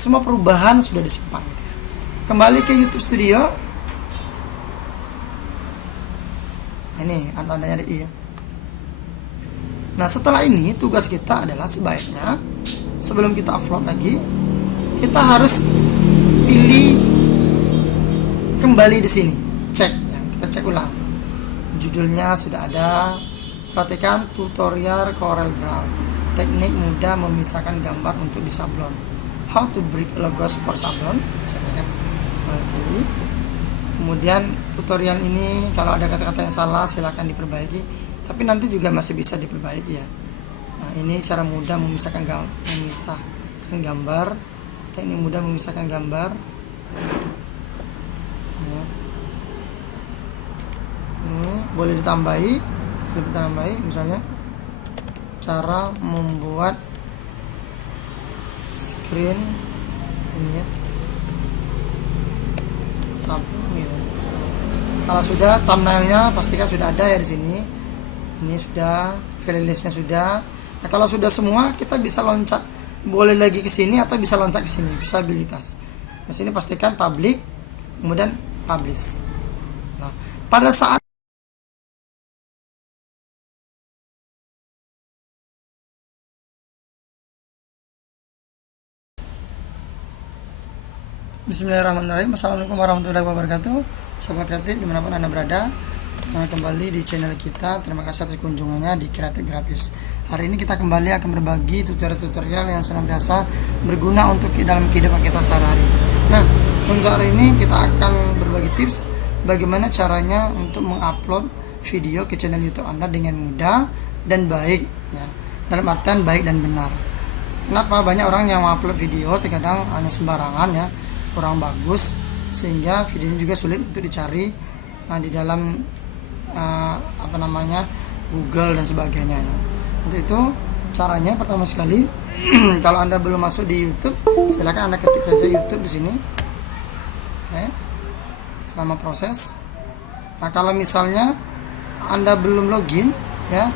semua perubahan sudah disimpan gitu ya. Kembali ke YouTube Studio. Ini tandanya ada i ya. Nah, setelah ini tugas kita adalah sebaiknya sebelum kita upload lagi, kita harus pilih kembali di sini, cek ya, kita cek ulang. Judulnya sudah ada. Perhatikan tutorial Corel Draw. Teknik mudah memisahkan gambar untuk disablon. How to break logos per sablon. Misalnya kan, kemudian tutorial ini kalau ada kata-kata yang salah silahkan diperbaiki, tapi nanti juga masih bisa diperbaiki ya. Nah, ini cara mudah memisahkan gambar, teknik mudah memisahkan gambar ya. Ini boleh ditambahi, misalnya cara membuat screen ini ya, sablon gitu. Kalau sudah thumbnailnya pastikan sudah ada ya di sini. Ini sudah, file listnya sudah. Nah, kalau sudah semua kita bisa loncat, boleh lagi ke sini atau bisa loncat ke sini, visabilitas. Di sini pastikan public, kemudian publish. Nah, pada saat Bismillahirrahmanirrahim. Assalamualaikum warahmatullahi wabarakatuh. Sahabat kreatif dimanapun Anda berada, kembali di channel kita. Terima kasih atas kunjungannya di Kreatif Grafis. Hari ini kita kembali akan berbagi tutorial-tutorial yang senantiasa berguna untuk dalam kehidupan kita sehari-hari. Nah, untuk hari ini kita akan berbagi tips bagaimana caranya untuk mengupload video ke channel YouTube Anda dengan mudah dan baik ya. Dalam artian baik dan benar. Kenapa banyak orang yang mengupload video terkadang hanya sembarangan ya, kurang bagus, sehingga videonya juga sulit untuk dicari di dalam Google dan sebagainya ya. Untuk itu caranya pertama sekali kalau Anda belum masuk di YouTube, silakan Anda ketik saja YouTube di sini. Oke. Selama proses. Nah, kalau misalnya Anda belum login ya,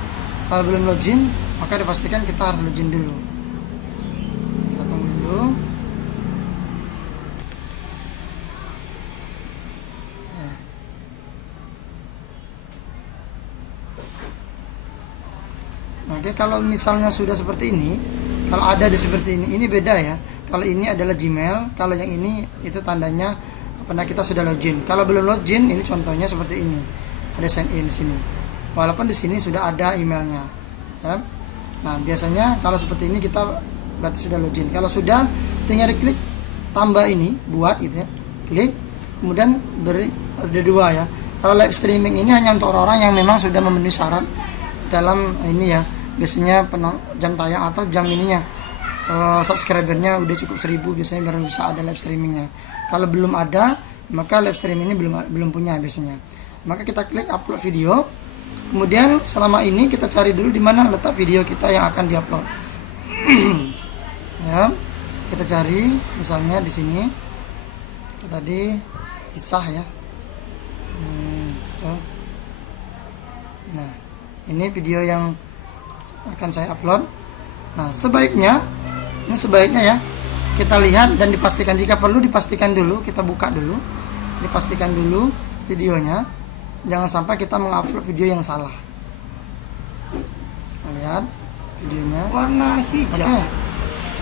kalau belum login maka dipastikan kita harus login dulu. Kita tunggu dulu. Oke, kalau misalnya sudah seperti ini, kalau ada di seperti ini beda ya. Kalau ini adalah Gmail, kalau yang ini itu tandanya kita sudah login. Kalau belum login, ini contohnya seperti ini. Ada sign in di sini. Walaupun di sini sudah ada emailnya. Ya. Nah, biasanya kalau seperti ini kita berarti sudah login. Kalau sudah, tinggal diklik tambah ini, buat gitu ya. Klik, kemudian beri ada dua ya. Kalau live streaming ini hanya untuk orang-orang yang memang sudah memenuhi syarat dalam ini ya. Biasanya jam tayang atau jam ininya subscribernya udah cukup 1000 biasanya baru bisa ada live streamingnya. Kalau belum ada maka live streaming ini belum punya biasanya. Maka kita klik upload video, kemudian selama ini kita cari dulu di mana letak video kita yang akan diupload. Ya, kita cari misalnya di sini tadi kisah ya. Nah, ini video yang akan saya upload. Nah, sebaiknya ya kita lihat dan dipastikan, jika perlu dipastikan dulu, kita buka dulu, dipastikan dulu videonya, jangan sampai kita mengupload video yang salah. Kita lihat videonya warna hijau. Oke.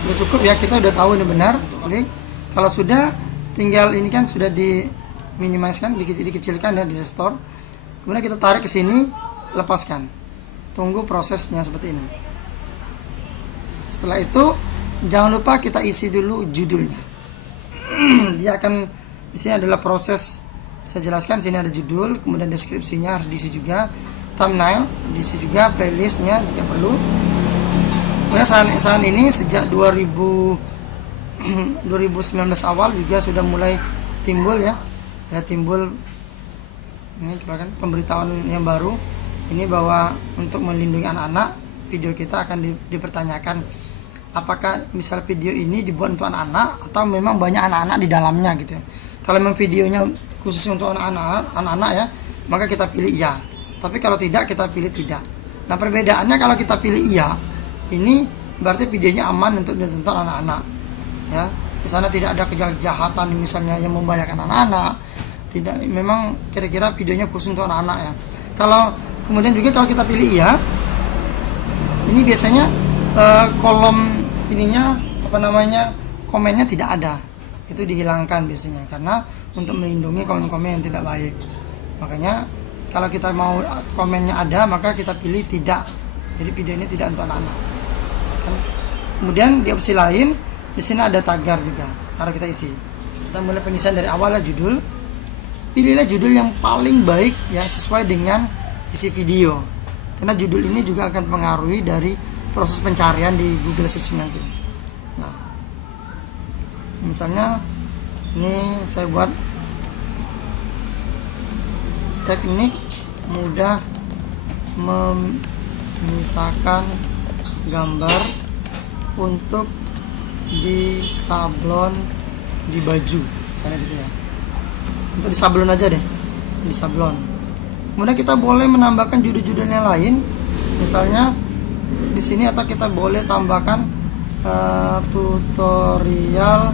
Sudah cukup ya, kita udah tahu ini benar. Klik. Kalau sudah, tinggal ini kan sudah diminimaliskan, dikecilkan dan di restore. Kemudian kita tarik ke sini, lepaskan. Tunggu prosesnya seperti ini. Setelah itu jangan lupa kita isi dulu judulnya. Dia akan di sini adalah proses, saya jelaskan. Di sini ada judul, kemudian deskripsinya harus diisi juga, thumbnail diisi juga, playlistnya jika perlu. Kemudian saat ini sejak 2019 awal juga sudah mulai timbul ya, ada timbul ini kan pemberitahuan yang baru ini bahwa untuk melindungi anak-anak, video kita akan dipertanyakan apakah misal video ini dibuat untuk anak-anak atau memang banyak anak-anak di dalamnya gitu ya. Kalau memang videonya khusus untuk anak-anak ya, maka kita pilih iya. Tapi kalau tidak, kita pilih tidak. Nah, perbedaannya kalau kita pilih iya, ini berarti videonya aman untuk ditonton anak-anak ya. di sana tidak ada kejahatan misalnya yang membahayakan anak-anak, tidak, memang kira-kira videonya khusus untuk anak-anak ya. Kalau kemudian juga kalau kita pilih iya, ini biasanya kolom ininya apa namanya, komennya tidak ada, itu dihilangkan biasanya karena untuk melindungi komen-komen yang tidak baik. Makanya kalau kita mau komennya ada, maka kita pilih tidak, jadi video ini tidak untuk anak-anak. Kemudian di opsi lain di sini ada tagar juga, harus kita isi. Kita mulai pengisian dari awal, judul. Pilihlah judul yang paling baik ya, sesuai dengan isi video. Karena judul ini juga akan mempengaruhi dari proses pencarian di Google Search nanti. Nah, misalnya ini saya buat teknik mudah memisahkan gambar untuk di sablon di baju, misalnya gitu ya. Untuk di sablon aja deh, di sablon. Kemudian kita boleh menambahkan judul-judulnya lain, misalnya di sini, atau kita boleh tambahkan tutorial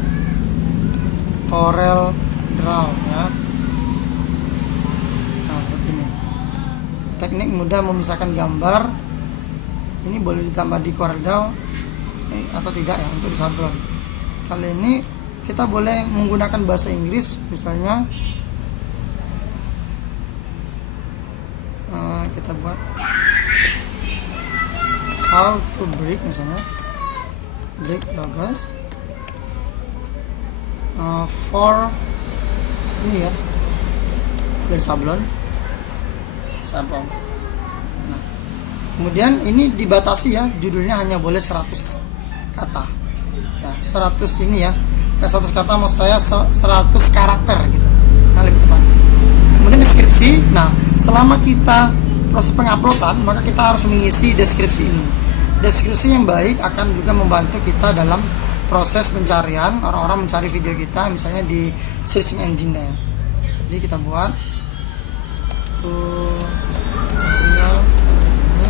Corel Draw ya. Nah, seperti ini. Teknik mudah memisahkan gambar. Ini boleh ditambah di Corel Draw atau tidak ya, untuk di sablon. Kali ini kita boleh menggunakan bahasa Inggris, misalnya kita buat how to break, misalnya break logos for ini ya, dari sablon. Nah, kemudian ini dibatasi ya, judulnya hanya boleh 100 kata ya, 100 ini ya, 100 kata maksud saya 100 karakter gitu, nah lebih tepat. Kemudian deskripsi. Nah, selama kita proses penguploadan, maka kita harus mengisi deskripsi ini. Deskripsi yang baik akan juga membantu kita dalam proses pencarian, orang-orang mencari video kita misalnya di searching engine ya. Jadi kita buat tutorial ini.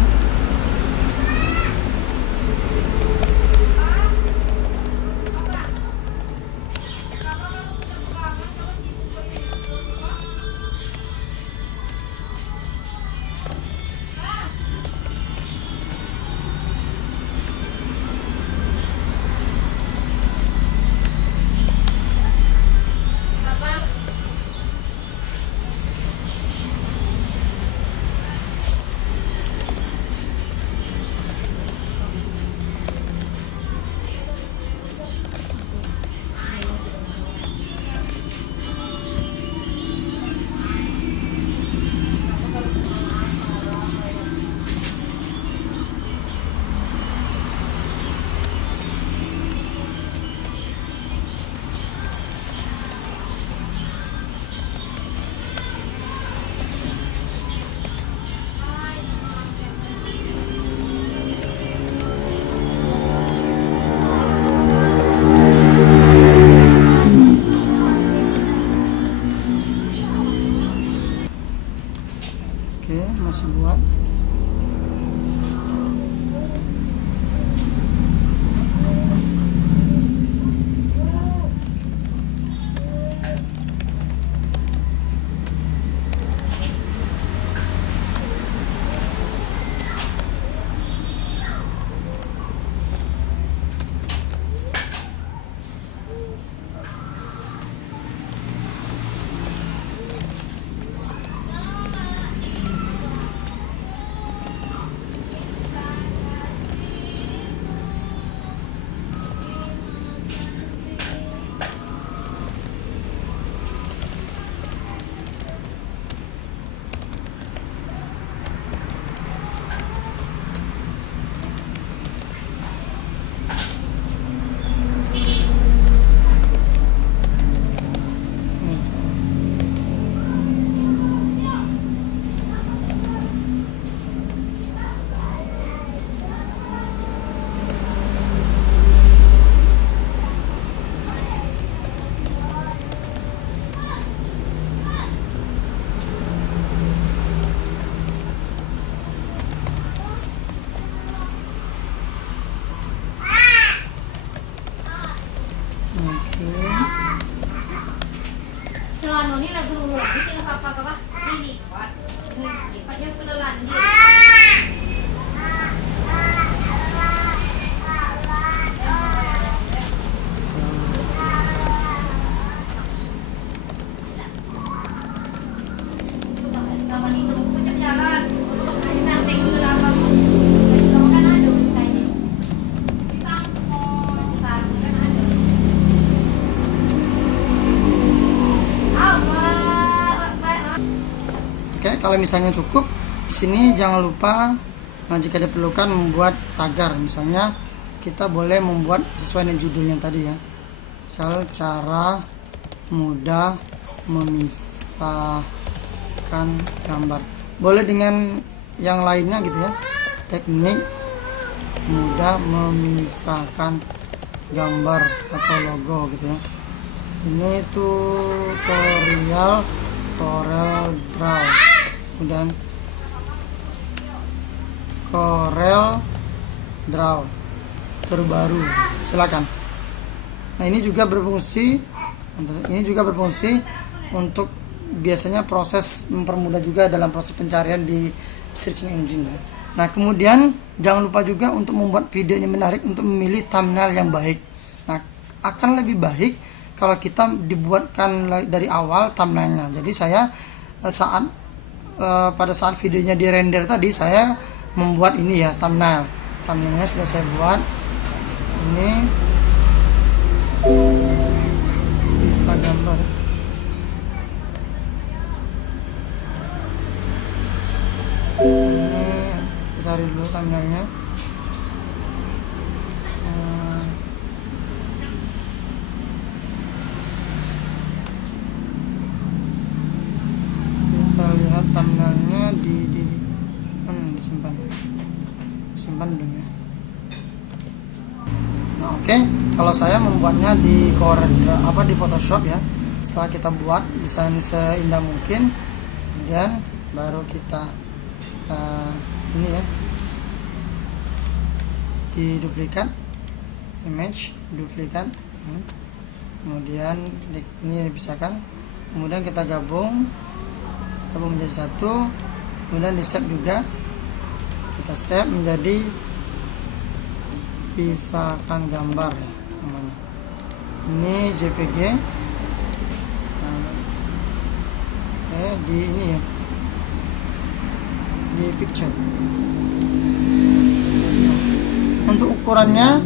Celana ini lagu dulu, di sini apa ini lipatnya pelelan dia. Oke, kalau misalnya cukup, di sini jangan lupa jika diperlukan membuat tagar. Misalnya kita boleh membuat sesuai dengan judulnya tadi ya. Misal cara mudah memisahkan gambar. Boleh dengan yang lainnya gitu ya. Teknik mudah memisahkan gambar atau logo gitu ya. Ini tutorial Corel Draw, kemudian Corel Draw terbaru, silakan. Nah, ini juga berfungsi untuk biasanya proses mempermudah juga dalam proses pencarian di searching engine ya. Nah, kemudian jangan lupa juga untuk membuat video ini menarik, untuk memilih thumbnail yang baik. Nah, akan lebih baik kalau kita dibuatkan dari awal thumbnailnya. Jadi saya pada saat videonya di render tadi, saya membuat ini ya, thumbnailnya sudah saya buat. Ini bisa gambar. Ini kita cari dulu thumbnailnya. Lihat thumbnailnya disimpan dulu ya. Nah, oke. Kalau saya membuatnya di di Photoshop ya. Setelah kita buat desain seindah mungkin, kemudian baru kita ini ya, di duplikat image, kemudian ini dipisahkan, kemudian kita gabung menjadi satu, kemudian di save juga, kita save menjadi pisahkan gambar ya namanya. Ini JPG. Di ini ya, di picture. Untuk ukurannya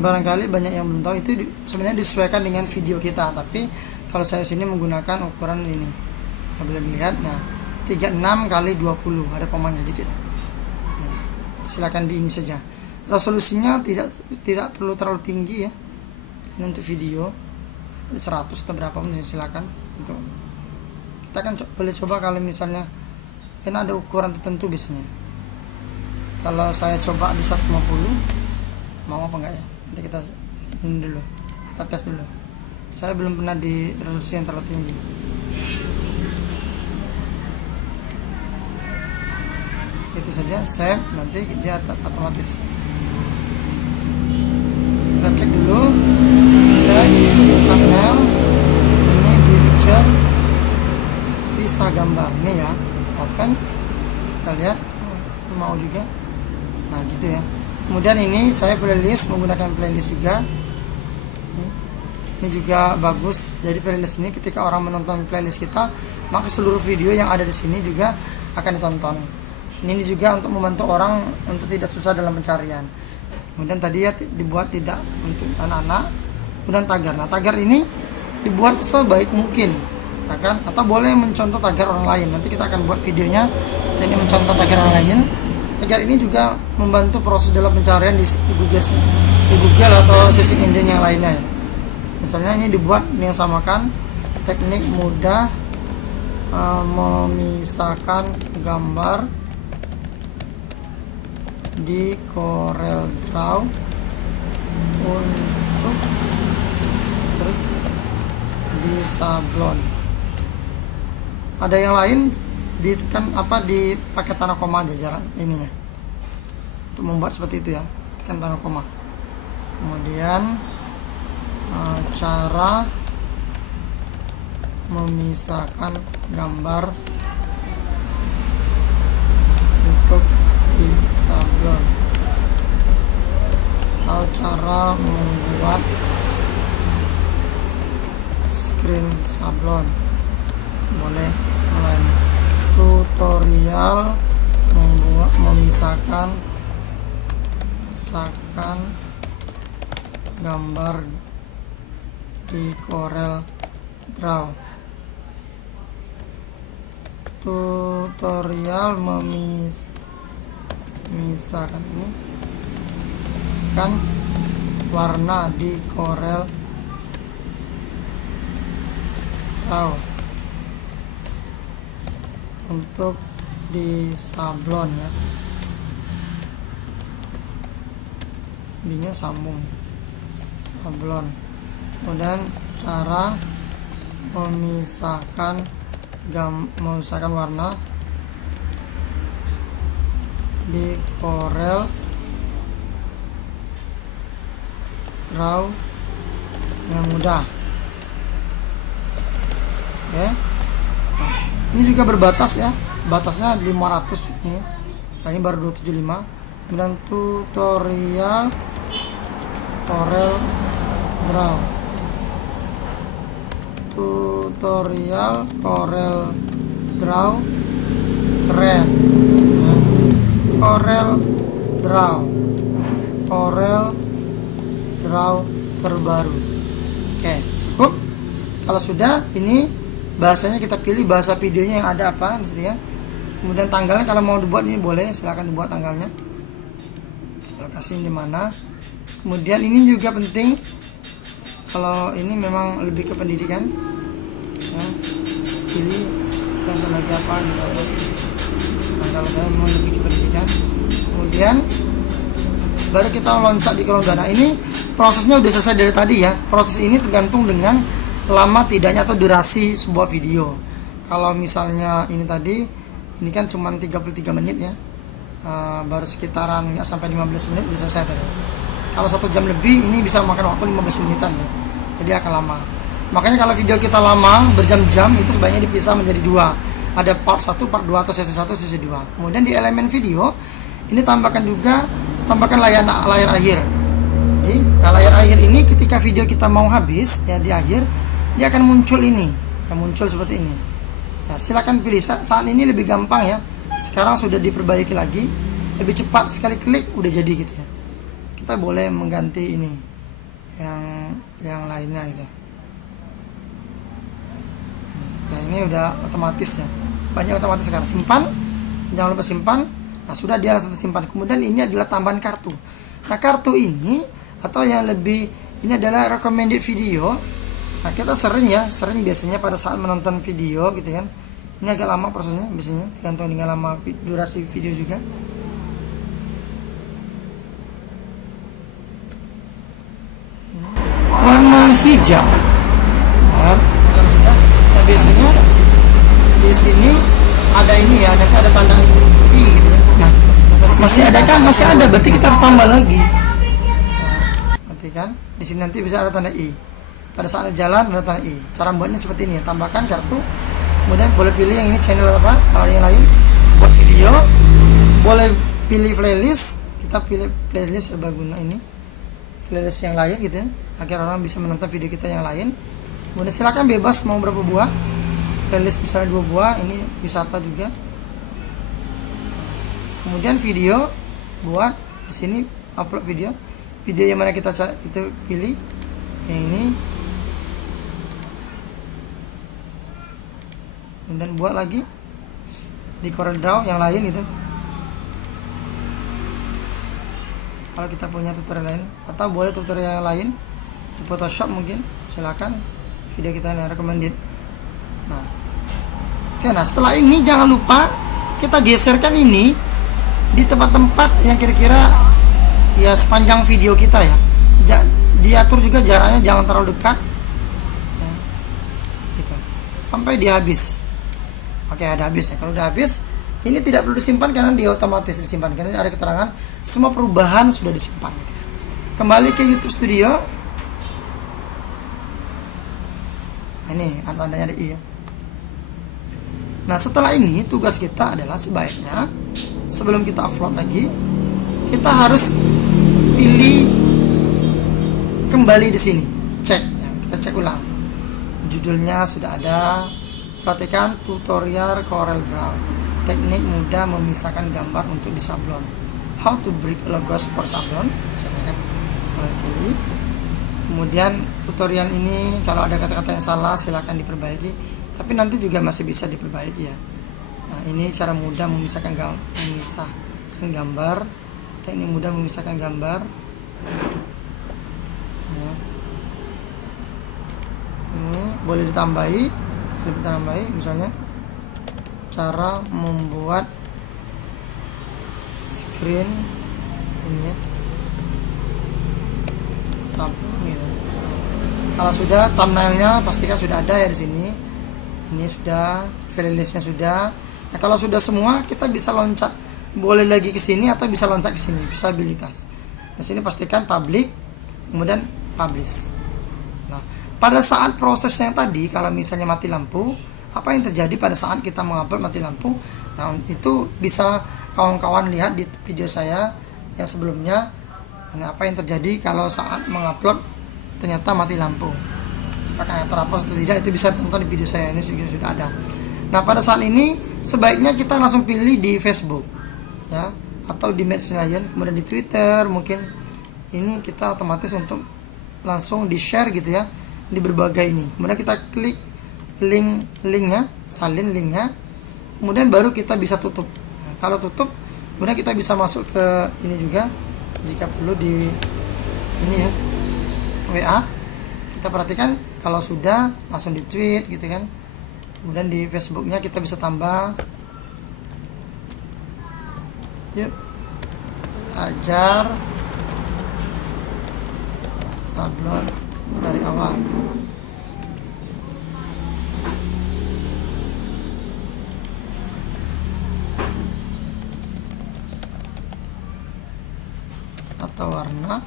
barangkali banyak yang belum tahu, itu sebenarnya disesuaikan dengan video kita, tapi kalau saya sini menggunakan ukuran ini. Boleh dilihat, nah 36 kali 20, ada komanya sedikit. Nah, silakan di ini saja. Resolusinya tidak perlu terlalu tinggi ya. Ini untuk video 100 atau berapa pun silakan. Untuk kita kan boleh coba kalau misalnya ini ada ukuran tertentu biasanya. Kalau saya coba di 150, mau apa enggak ya? Nanti kita ini dulu, kita tes dulu. Saya belum pernah di resolusi yang terlalu tinggi. Itu saja, save, nanti dia otomatis. Kita cek dulu, cek thumbnail, ini di picture, bisa gambar ini ya, open, kita lihat, mau juga, nah gitu ya. Kemudian ini saya playlist, menggunakan playlist juga. Ini juga bagus. Jadi playlist ini ketika orang menonton playlist kita, maka seluruh video yang ada di sini juga akan ditonton. Ini juga untuk membantu orang untuk tidak susah dalam pencarian. Kemudian tadi ya dibuat tidak untuk anak-anak. Kemudian tagar. Nah, tagar ini dibuat sebaik mungkin, kan? Atau boleh mencontoh tagar orang lain. Nanti kita akan buat videonya. Ini mencontoh tagar orang lain. Tagar ini juga membantu proses dalam pencarian di Google atau searching engine yang lainnya. Misalnya ini dibuat yang samakan teknik mudah memisahkan gambar di Corel Draw untuk di sablon. Ada yang lain ditekan dipakai tanda koma aja jarak ininya. Untuk membuat seperti itu ya, tekan tanda koma. Kemudian cara memisahkan gambar untuk di sablon, atau cara membuat screen sablon. Boleh lain tutorial memisahkan gambar di Corel Draw. Tutorial memisahkan ini kan warna di Corel Draw untuk di sablon ya. Ininya sambung sablon. Kemudian cara memisahkan warna di Corel Draw yang mudah. Oke. Nah, ini juga berbatas ya. Batasnya 500 ini. Tadi baru 275. Kemudian tutorial Corel Draw. Tutorial Corel Draw keren ya. Corel Draw terbaru. Oke, cukup. Kalau sudah, ini bahasanya kita pilih bahasa videonya yang ada apa di situ ya. Kemudian tanggalnya kalau mau dibuat ini boleh, silakan dibuat tanggalnya. Lokasi di mana. Kemudian ini juga penting, kalau ini memang lebih ke pendidikan ya, pilih sekali lagi apa gitu. Nah, kalau saya mau lebih ke pendidikan, kemudian baru kita loncat di kolom dana. Ini prosesnya udah selesai dari tadi ya. Proses ini tergantung dengan lama tidaknya atau durasi sebuah video. Kalau misalnya ini tadi, ini kan cuma 33 menit ya, baru sekitaran nggak sampai 15 menit bisa selesai tadi. Kalau 1 jam lebih, ini bisa makan waktu 15 menitan ya, jadi akan lama. Makanya kalau video kita lama berjam-jam, itu sebaiknya dipisah menjadi 2. Ada part 1, part 2, atau sesi 1, sesi 2. Kemudian di elemen video ini tambahkan layar akhir. Jadi layar akhir ini ketika video kita mau habis ya, di akhir dia akan muncul ini, ya, muncul seperti ini ya. Silakan pilih. Saat ini lebih gampang ya, sekarang sudah diperbaiki lagi, lebih cepat, sekali klik udah jadi gitu ya. Kita boleh mengganti ini yang lainnya gitu. Nah, ini udah otomatis ya, banyak otomatis sekarang. Simpan, jangan lupa simpan. Nah, sudah dia langsung simpan. Kemudian ini adalah tambahan kartu. Nah, kartu ini atau yang lebih ini adalah recommended video. Nah, kita sering biasanya pada saat menonton video gitu kan. Ini agak lama prosesnya biasanya, tergantung dengan lama durasi video juga. Warna hijau. Nah, kalau sudah, nah biasanya di sini ada ini ya, ada tanda i gitu ya. Nah, masih ada kan? Masih ada, berarti kita harus tambah lagi. Nah, nanti kan di sini nanti bisa ada tanda i. Pada saat jalan ada tanda i. Cara buatnya seperti ini, tambahkan kartu. Kemudian boleh pilih yang ini channel apa, kalau yang lain buat video. Boleh pilih playlist, kita pilih playlist serbaguna ini, playlist yang lain gitu ya, agar orang bisa menonton video kita yang lain. Kemudian silakan bebas mau berapa buah, playlist misalnya 2 buah, ini wisata juga. Kemudian video, buat di sini upload video yang mana kita itu pilih yang ini. Kemudian buat lagi di Corel Draw yang lain itu. Kalau kita punya tutorial lain, atau boleh tutorial yang lain di Photoshop mungkin, silakan video kita yang recommended. Nah, oke, nah setelah ini jangan lupa kita geserkan ini di tempat-tempat yang kira-kira ya sepanjang video kita ya. Diatur juga jaraknya, jangan terlalu dekat ya, gitu, sampai dia habis. Oke, ada habis ya. Kalau udah habis, ini tidak perlu disimpan karena dia otomatis disimpan, karena ada keterangan semua perubahan sudah disimpan gitu ya. Kembali ke YouTube Studio. Nah, ini tandanya ada i ya. Nah setelah ini tugas kita adalah sebaiknya sebelum kita upload lagi, kita harus pilih kembali di sini, cek ya, kita cek ulang. Judulnya sudah ada. Perhatikan tutorial Corel Draw, teknik mudah memisahkan gambar untuk di sablon. How to break logos per sablon. Silakan pilih. Kemudian tutorial ini kalau ada kata-kata yang salah silakan diperbaiki, tapi nanti juga masih bisa diperbaiki ya. Nah ini cara mudah memisahkan gambar, teknik mudah memisahkan gambar ya. Ini boleh ditambahi, kita tambahi misalnya cara membuat screen ini ya, sablon gitu. Kalau sudah thumbnailnya pastikan sudah ada ya di sini. Ini sudah, file listnya sudah. Nah kalau sudah semua kita bisa loncat, boleh lagi ke sini atau bisa loncat ke sini, visabilitas. Di sini pastikan public, kemudian publish. Nah pada saat prosesnya tadi, kalau misalnya mati lampu, apa yang terjadi pada saat kita mengupload mati lampu? Nah itu bisa kawan-kawan lihat di video saya yang sebelumnya. Nah, apa yang terjadi kalau saat mengupload ternyata mati lampu, apakah terhapus atau tidak, itu bisa tonton di video saya, ini sudah ada. Nah pada saat ini sebaiknya kita langsung pilih di Facebook ya, atau di media lain, kemudian di Twitter mungkin. Ini kita otomatis untuk langsung di share gitu ya di berbagai ini. Kemudian kita klik linknya, salin linknya, kemudian baru kita bisa tutup. Nah, kalau tutup, kemudian kita bisa masuk ke ini juga jika perlu di ini ya, WA. Kita perhatikan kalau sudah langsung di tweet gitu kan. Kemudian di Facebooknya kita bisa tambah, yuk belajar sablon dari awal. Atau warna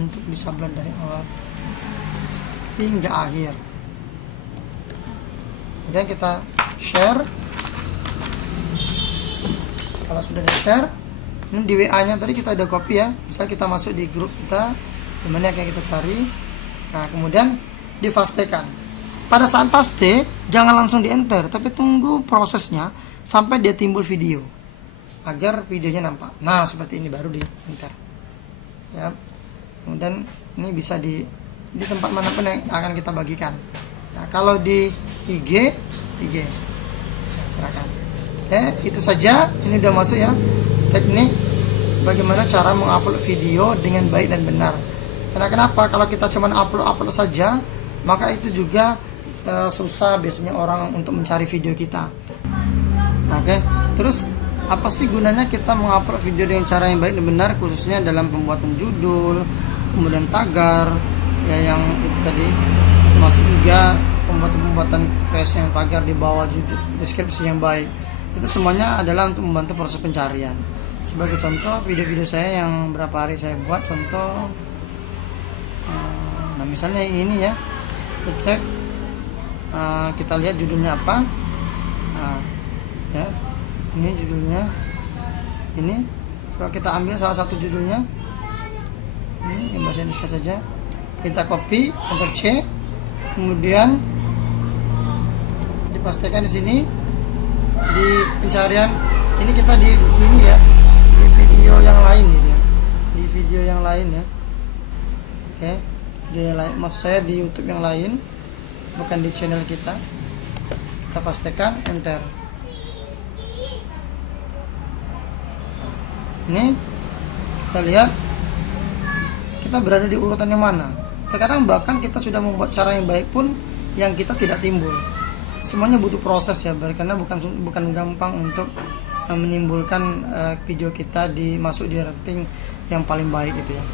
untuk disablon dari awal hingga akhir. Kemudian kita share. Kalau sudah di share, ini di WA nya tadi kita udah copy ya, bisa kita masuk di grup kita dimana yang kita cari. Nah kemudian dipastikan pada saat paste jangan langsung di enter, tapi tunggu prosesnya sampai dia timbul video agar videonya nampak. Nah seperti ini baru di enter ya. Kemudian ini bisa di tempat manapun yang akan kita bagikan ya. Kalau di IG ya, silakan. Itu saja, ini udah masuk ya teknik bagaimana cara mengupload video dengan baik dan benar. Karena kenapa? Kalau kita cuma upload saja, maka itu juga susah biasanya orang untuk mencari video kita. Oke, terus apa sih gunanya kita mengupload video dengan cara yang baik dan benar, khususnya dalam pembuatan judul, kemudian tagar, ya yang itu tadi, termasuk juga pembuatan kreasi yang tagar di bawah judul, deskripsi yang baik. Itu semuanya adalah untuk membantu proses pencarian. Sebagai contoh video-video saya yang berapa hari saya buat contoh. Nah misalnya yang ini ya, kita cek, kita lihat judulnya apa. Ya, ini judulnya, ini coba kita ambil salah satu judulnya, ini yang bahasa Indonesia saja, kita copy, Ctrl C, kemudian dipastikan di sini di pencarian. Ini kita di ini ya, di video yang lain gitu ya, di video yang lain ya. Oke, video yang lain, maksud saya di YouTube yang lain, bukan di channel kita. Kita pastikan enter. Ini kita lihat kita berada di urutan yang mana. Terkadang bahkan kita sudah membuat cara yang baik pun yang kita tidak timbul. Semuanya butuh proses ya, karena bukan gampang untuk menimbulkan video kita masuk di rating yang paling baik gitu ya.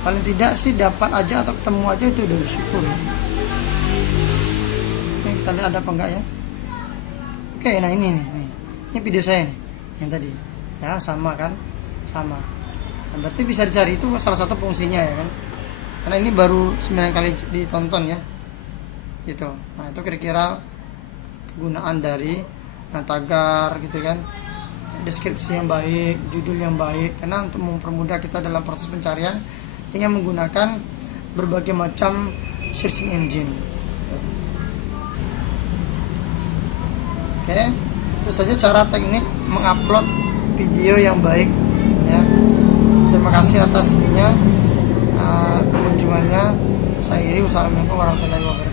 Paling tidak sih dapat aja atau ketemu aja itu udah bersyukur ya. Ini kita lihat ada apa enggak ya. Oke, nah ini nih. Ini video saya nih yang tadi. Ya, sama kan? Sama. Nah, berarti bisa dicari, itu salah satu fungsinya ya kan. Karena ini baru 9 kali ditonton ya. gitu. Nah itu kira-kira kegunaan dari tagar gitu kan, deskripsi yang baik, judul yang baik, karena untuk mempermudah kita dalam proses pencarian dengan menggunakan berbagai macam searching engine. Oke, itu saja cara teknik mengupload video yang baik ya. Terima kasih atas kunjungannya. Saya Iri. Wassalamualaikum warahmatullahi wabarakatuh.